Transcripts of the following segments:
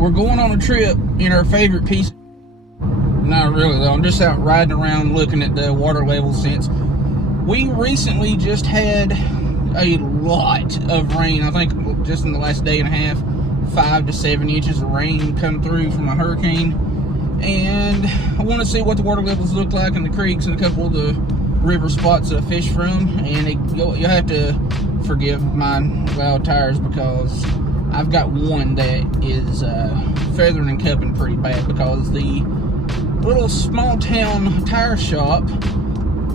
We're going on a trip in our favorite piece. Not really though, I'm just out riding around looking at the water level since we recently just had a lot of rain. I think just in the last day and a half, 5 to 7 inches of rain come through from a hurricane. And I want to see what the water levels look like in the creeks and a couple of the river spots I fish from. And you'll have to forgive my loud tires because I've got one that is feathering and cupping pretty bad because the little small town tire shop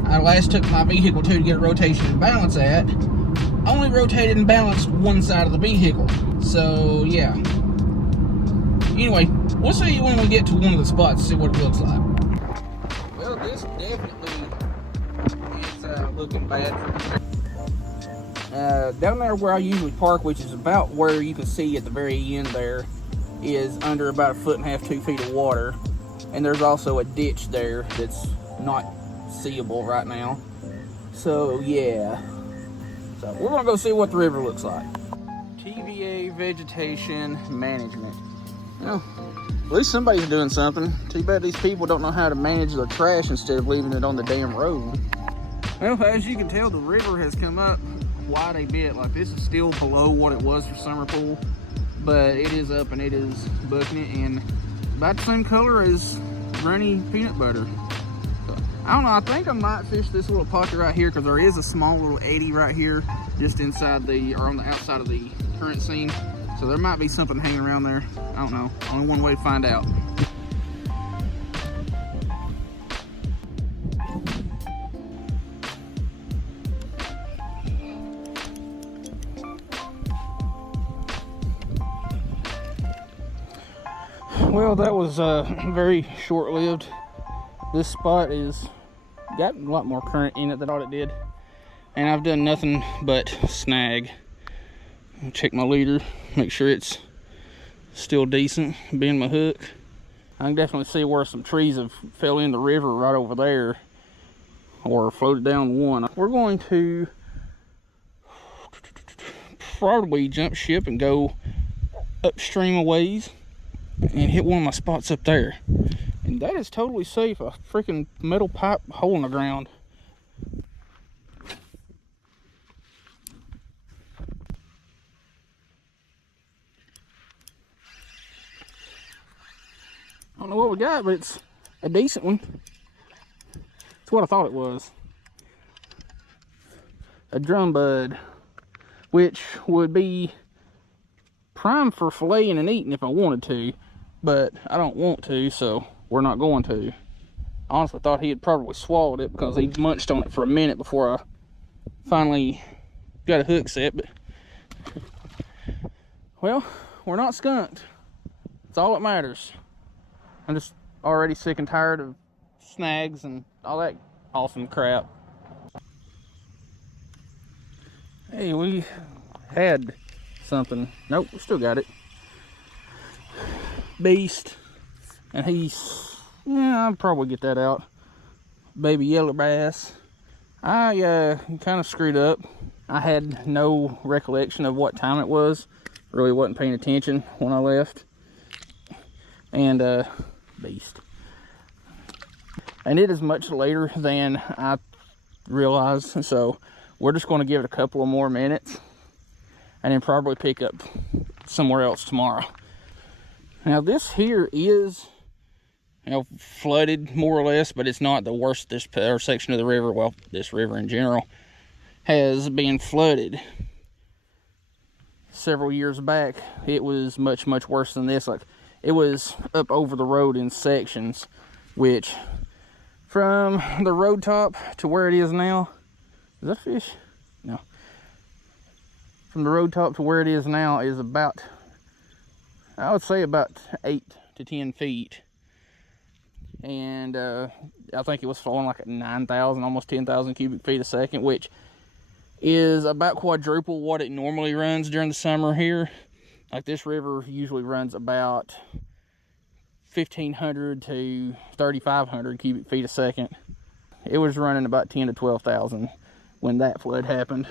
I last took my vehicle to get a rotation and balance at only rotated and balanced one side of the vehicle. So yeah. Anyway, we'll see you when we get to one of the spots, see what it looks like. Well, this definitely is looking bad. Down there where I usually park, which is about where you can see at the very end there, is under about 1.5 to 2 feet of water. And there's also a ditch there that's not seeable right now. So yeah. So we're gonna go see what the river looks like. TVA Vegetation Management. Well, at least somebody's doing something. Too bad these people don't know how to manage their trash instead of leaving it on the damn road. Well, as you can tell, the river has come up quite a bit. Like, this is still below what it was for summer pool, but it is up and it is booking it, and about the same color as runny peanut butter. So, I don't know, I think I might fish this little pocket right here because there is a small little eddy right here just inside the, or on the outside of the current scene. So there might be something hanging around there. I don't know. Only one way to find out. Well, that was very short-lived. This spot is got a lot more current in it than I thought it did. And I've done nothing but snag. Check my leader, make sure it's still decent, bend my hook. I can definitely see where some trees have fell in the river right over there or floated down one. We're going to probably jump ship and go upstream a ways and hit one of my spots up there. And that is totally safe, a freaking metal pipe hole in the ground. I don't know what we got, but it's a decent one. It's what I thought it was. A drum bud, which would be prime for filleting and eating if I wanted to, but I don't want to, so we're not going to. I honestly thought he had probably swallowed it because he munched on it for a minute before I finally got a hook set, but well, we're not skunked. That's all that matters. I'm just already sick and tired of snags and all that awesome crap. Hey, we had something. Nope, we still got it. Beast. And he's, yeah, I'll probably get that out. Baby yellow bass. I kind of screwed up. I had no recollection of what time it was. Really wasn't paying attention when I left. And beast. And it is much later than I realized, so we're just going to give it a couple of more minutes and then probably pick up somewhere else tomorrow. Now this here is, you know, flooded more or less, but it's not the worst. This section of the river, well, this river in general, has been flooded. Several years back, it was much worse than this. Like, it was up over the road in sections, which from the road top to where it is now, is that fish? No. From the road top to where it is now is about, I would say about 8 to 10 feet. And I think it was flowing like at 9,000, almost 10,000 cubic feet a second, which is about quadruple what it normally runs during the summer here. Like, this river usually runs about 1,500 to 3,500 cubic feet a second. It was running about 10 to 12,000 when that flood happened.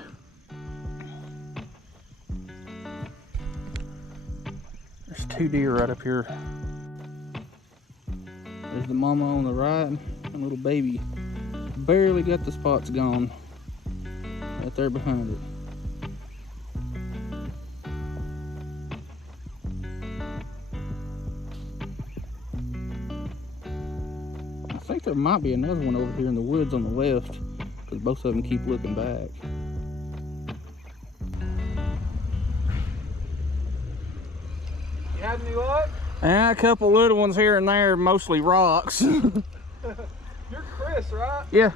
There's There's 2 deer right up here. There's the mama on the right and little baby. Barely got the spots gone. Right there behind it. I think there might be another one over here in the woods on the left, because both of them keep looking back. You had any luck? And a couple little ones here and there, mostly rocks. You're Chris, right? Yeah.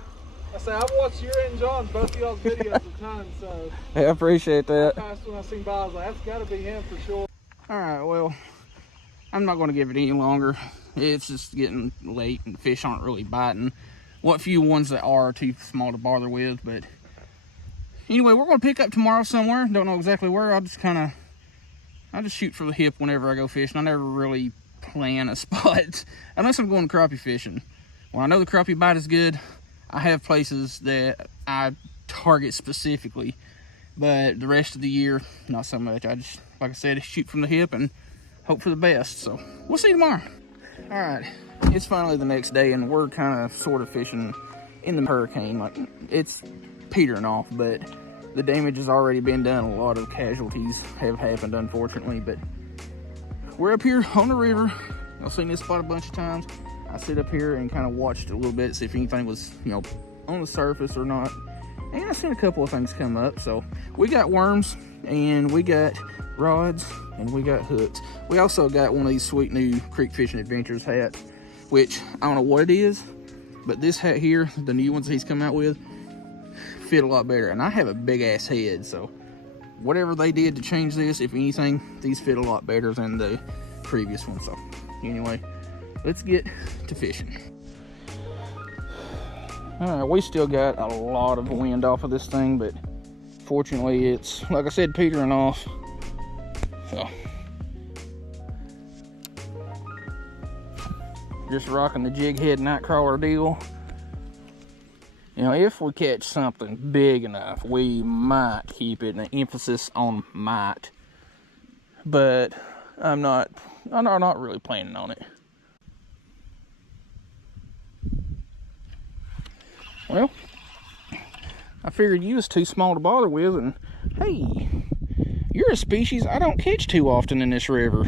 I say I've watched your and John's, both of y'all's videos a ton, so I appreciate that. fast when I seen by, I was like, that's got to be him for sure. All right, well, I'm not going to give it any longer. It's just getting late and fish aren't really biting. What few ones that are too small to bother with, but anyway, we're going to pick up tomorrow somewhere. Don't know exactly where. I just shoot for the hip whenever I go fishing. I never really plan a spot unless I'm going crappie fishing. When I know the crappie bite is good, I have places that I target specifically, but the rest of the year, not so much. I just, like I said, shoot from the hip and hope for the best. So we'll see you tomorrow. All right, it's finally the next day, and we're kind of sort of fishing in the hurricane. Like, it's petering off, but the damage has already been done. A lot of casualties have happened, unfortunately, but we're up here on the river. I've seen this spot a bunch of times. I sit up here and kind of watched it a little bit, see if anything was, on the surface or not. And I seen a couple of things come up. So we got worms, and we got rods, and we got hooks. We also got one of these sweet new Creek Fishing Adventures hats, which I don't know what it is, but this hat here, the new ones he's come out with, fit a lot better. And I have a big ass head, so whatever they did to change this, if anything, these fit a lot better than the previous one. So anyway, let's get to fishing. All right, we still got a lot of wind off of this thing, but fortunately it's, like I said, petering off. So just rocking the jig head nightcrawler deal. If we catch something big enough, we might keep it, an emphasis on might, but I'm not really planning on it. Well, I figured you was too small to bother with, and hey, you're a species I don't catch too often in this river.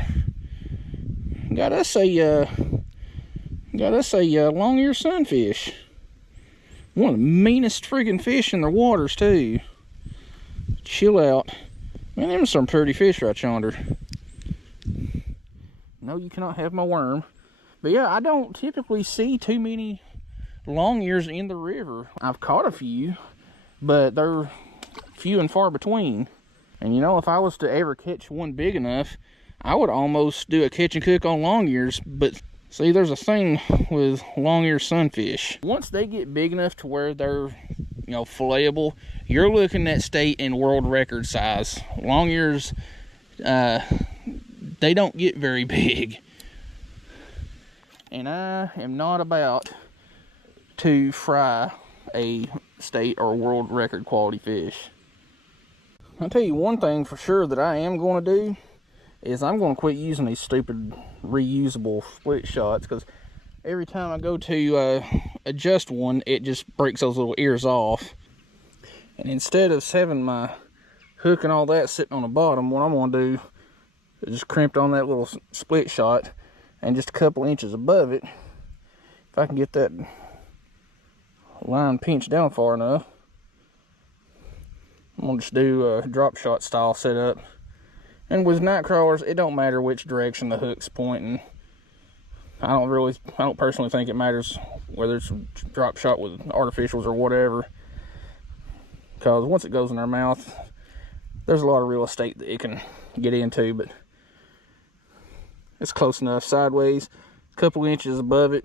Got us a long-eared sunfish. One of the meanest friggin' fish in the waters too. Chill out. Man, them are some pretty fish right yonder. No, you cannot have my worm. But yeah, I don't typically see too many long ears in the river. I've caught a few, but they're few and far between. And if I was to ever catch one big enough, I would almost do a catch and cook on long ears. But see, there's a thing with long ear sunfish. Once they get big enough to where they're, filletable, you're looking at state and world record size. Long ears, they don't get very big. And I am not about to fry a state or world record quality fish. I'll tell you one thing for sure that I am going to do is I'm going to quit using these stupid reusable split shots, because every time I go to adjust one, it just breaks those little ears off. And instead of having my hook and all that sitting on the bottom, what I'm going to do is just crimp on that little split shot, and just a couple inches above it, if I can get that line pinched down far enough, I'm going to just do a drop shot style setup. And with night crawlers, it don't matter which direction the hook's pointing. I don't personally think it matters whether it's a drop shot with artificials or whatever, because once it goes in their mouth, there's a lot of real estate that it can get into. But it's close enough sideways, a couple inches above it,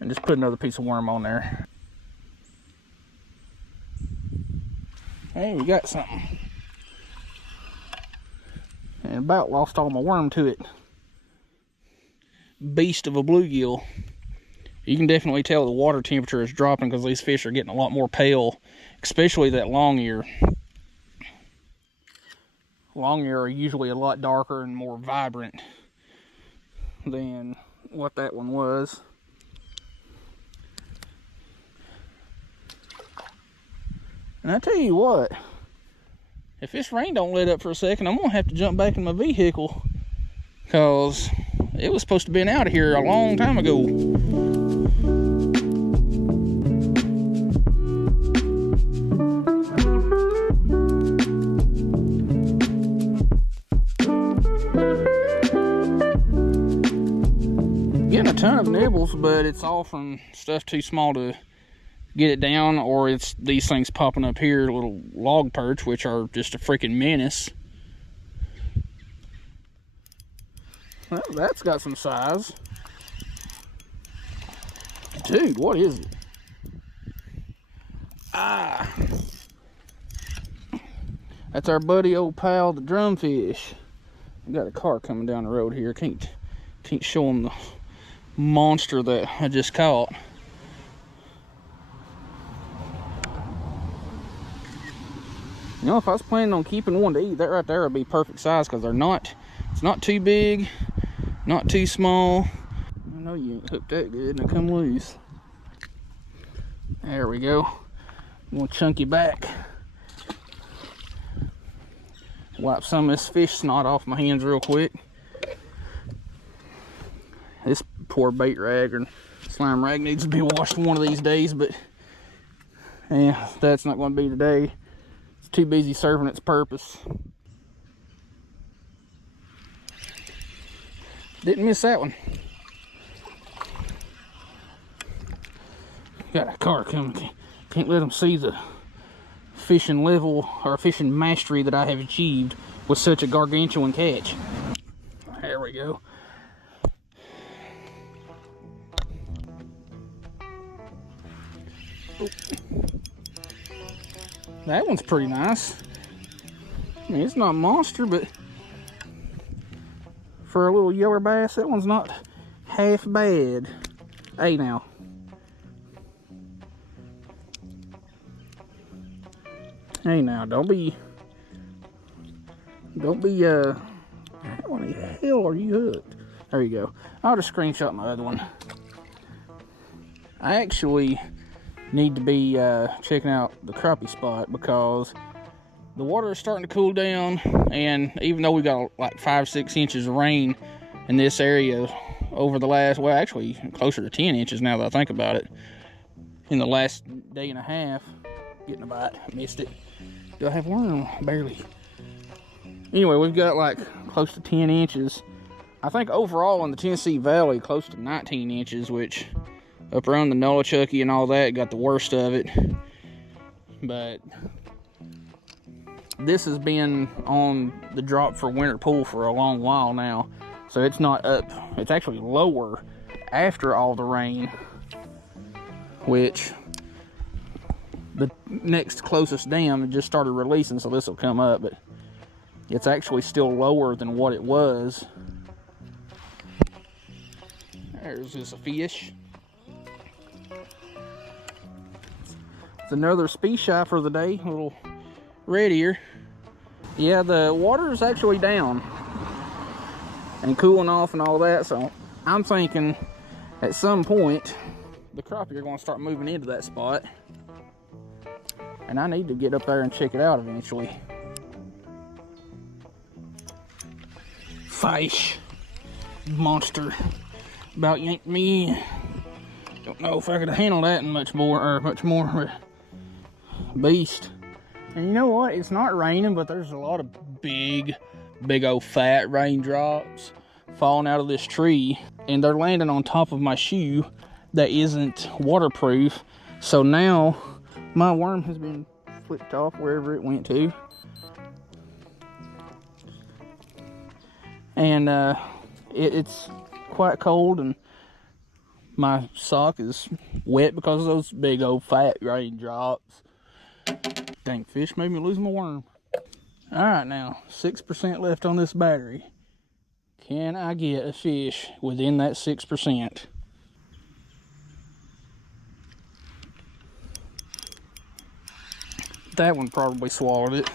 and just put another piece of worm on there. Hey, you got something. And about lost all my worm to it. Beast of a bluegill. You can definitely tell the water temperature is dropping because these fish are getting a lot more pale, especially that long ear. long ear are usually a lot darker and more vibrant than what that one was. And I tell you what, if this rain don't let up for a second, I'm gonna have to jump back in my vehicle, because it was supposed to be out of here a long time ago. Getting a ton of nibbles, but it's all from stuff too small to get it down, or it's these things popping up here, little log perch, which are just a freaking menace. Well, that's got some size. Dude, what is it? Ah, that's our buddy old pal, the drumfish. We got a car coming down the road here. Can't show him the monster that I just caught. You know, if I was planning on keeping one to eat, that right there would be perfect size, because it's not too big, not too small. I know you ain't hooked that good. Now come loose. There we go. I'm gonna chunk you back. Wipe some of this fish snot off my hands real quick. This poor bait rag or slime rag needs to be washed one of these days, but yeah, that's not going to be today. It's too busy serving its purpose. Didn't miss that one. Got a car coming. Can't let them see the fishing level or fishing mastery that I have achieved with such a gargantuan catch. There we go. That one's pretty nice. I mean, it's not a monster, but for a little yeller bass, that one's not half bad. Hey now. Hey now, don't be how in the hell are you hooked? There you go. I'll just screenshot my other one. I actually need to be checking out the crappie spot, because the water is starting to cool down, and even though we got like 5-6 inches of rain in this area over the last, well, actually closer to 10 inches now that I think about it, in the last day and a half. Getting a bite. I missed it. Do I have worm? Barely. Anyway, we've got like close to 10 inches. I think overall in the Tennessee Valley, close to 19 inches, which up around the Nolichucky and all that got the worst of it. But this has been on the drop for winter pool for a long while now. So it's not up. It's actually lower after all the rain, which the next closest dam just started releasing, so this will come up, but it's actually still lower than what it was. There's just a fish. It's another species for the day, a little red ear. Yeah, the water is actually down and cooling off and all that, so I'm thinking at some point the crappie are going to start moving into that spot, and I need to get up there and check it out eventually. Fish monster about yanked me in. Don't know if I could handle that and much more, beast. And you know what? It's not raining, but there's a lot of big old fat raindrops falling out of this tree, and they're landing on top of my shoe that isn't waterproof. So now my worm has been flipped off wherever it went to, and it's quite cold, and my sock is wet because of those big old fat raindrops. Dang, fish made me lose my worm. Alright, now 6% left on this battery. Can I get a fish within that 6%? That one probably swallowed it.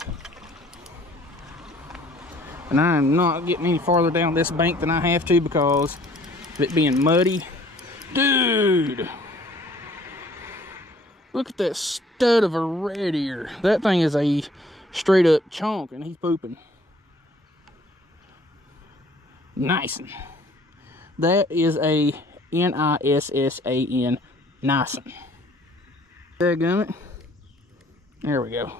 And I am not getting any farther down this bank than I have to because of it being muddy. Dude! Look at that stud of a red ear. That thing is a straight up chunk and he's pooping. Nice. That is a Nissan. Nice. Dadgummit. There we go.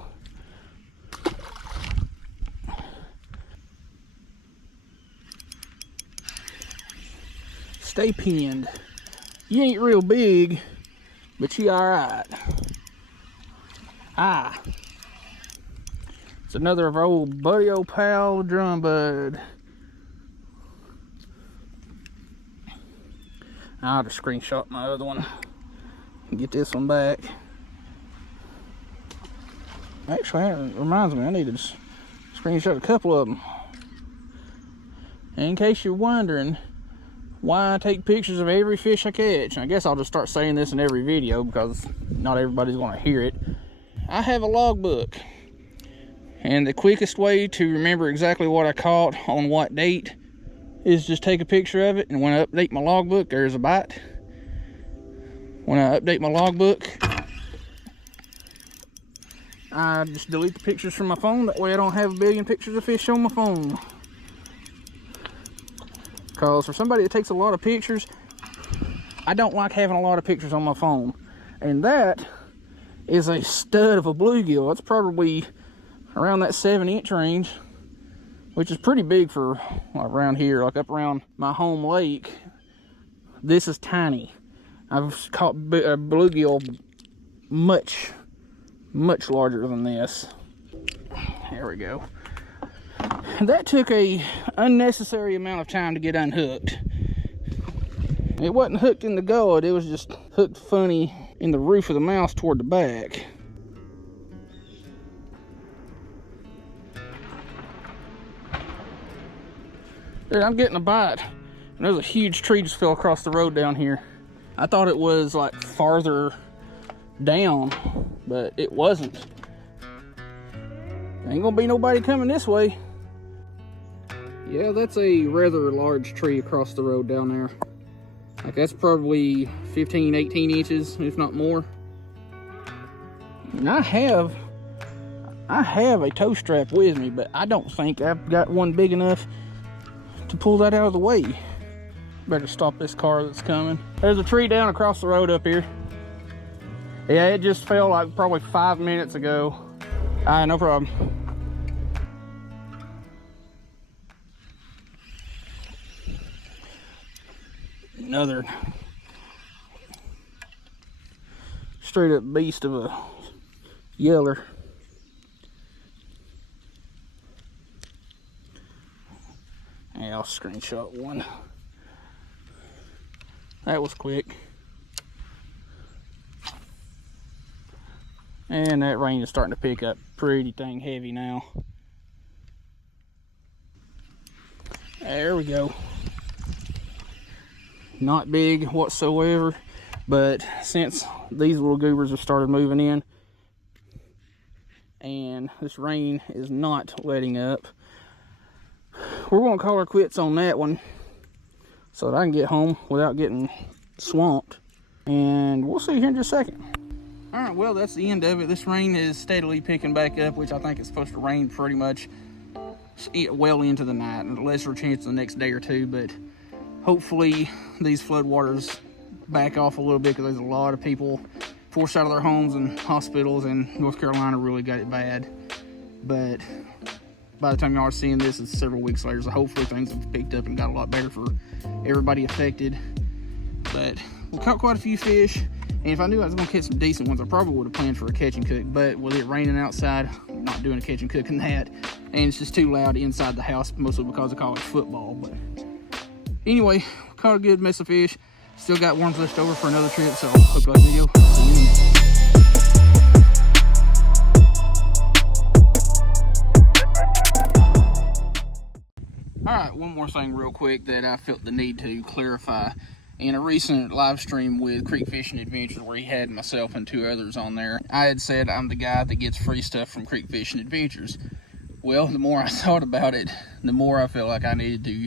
Stay pinned. You ain't real big, but you alright. Ah. It's another of our old buddy, old pal, drum bud. I'll just screenshot my other one and get this one back. Actually, that reminds me, I need to screenshot a couple of them. In case you're wondering why I take pictures of every fish I catch, and I guess I'll just start saying this in every video because not everybody's going to hear it. I have a logbook, and the quickest way to remember exactly what I caught on what date is just take a picture of it, and when I update my logbook, there's a bite. When I update my logbook, I just delete the pictures from my phone. That way I don't have a billion pictures of fish on my phone. Because for somebody that takes a lot of pictures, I don't like having a lot of pictures on my phone. And that is a stud of a bluegill. It's probably around that 7-inch range, which is pretty big for around here, like up around my home lake. This is tiny. I've caught a bluegill much larger than this. There we go. That took a unnecessary amount of time to get unhooked. It wasn't hooked in the gullet, it was just hooked funny in the roof of the mouth toward the back. Dude, I'm getting a bite. And there's a huge tree just fell across the road down here. I thought it was like farther down, but it wasn't. Ain't gonna be nobody coming this way. Yeah, that's a rather large tree across the road down there. Like that's probably 15, 18 inches, if not more. And I have a tow strap with me, but I don't think I've got one big enough to pull that out of the way. Better stop this car that's coming. There's a tree down across the road up here. Yeah, it just fell like probably 5 minutes ago. No problem. Another straight up beast of a yeller. Yeah, I'll screenshot one. That was quick. And that rain is starting to pick up pretty dang heavy now. There we go. Not big whatsoever, but since these little goobers have started moving in and this rain is not letting up, we're gonna call her quits on that one so that I can get home without getting swamped, and we'll see here in just a second. All right, well, that's the end of it. This rain is steadily picking back up, which I think is supposed to rain pretty much well into the night, and a lesser chance the next day or two, but hopefully these floodwaters back off a little bit, because there's a lot of people forced out of their homes, and hospitals in North Carolina really got it bad. But by the time y'all are seeing this, it's several weeks later, so hopefully things have picked up and got a lot better for everybody affected. But we caught quite a few fish, and if I knew I was going to catch some decent ones, I probably would have planned for a catch and cook, but with it raining outside, I'm not doing a catch and cook in that, and it's just too loud inside the house, mostly because of college football. But anyway, caught a good mess of fish. Still got worms left over for another trip, so hope you like the video. See you in the next. Alright, one more thing real quick that I felt the need to clarify. In a recent live stream with Creek Fishing Adventures, where he had myself and 2 others on there, I had said I'm the guy that gets free stuff from Creek Fishing Adventures. Well, the more I thought about it, the more I felt like I needed to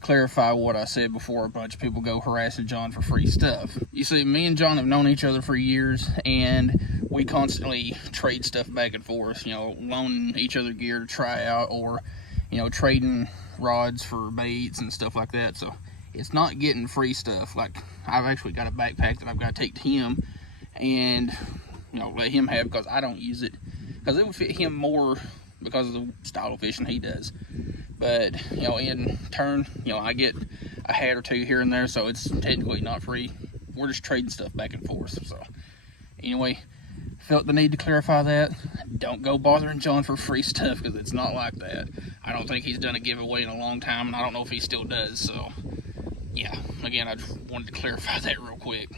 clarify what I said before a bunch of people go harassing John for free stuff. You see, me and John have known each other for years, and we constantly trade stuff back and forth, you know, loaning each other gear to try out, or, you know, trading rods for baits and stuff like that. So it's not getting free stuff. Like, I've actually got a backpack that I've got to take to him and, you know, let him have, because I don't use it, because it would fit him more because of the style of fishing he does. But, you know, in turn, you know, I get a hat or two here and there, so it's technically not free. We're just trading stuff back and forth. So anyway, felt the need to clarify that. Don't go bothering John for free stuff, because it's not like that. I don't think he's done a giveaway in a long time, and I don't know if he still does. So yeah, again, I just wanted to clarify that real quick.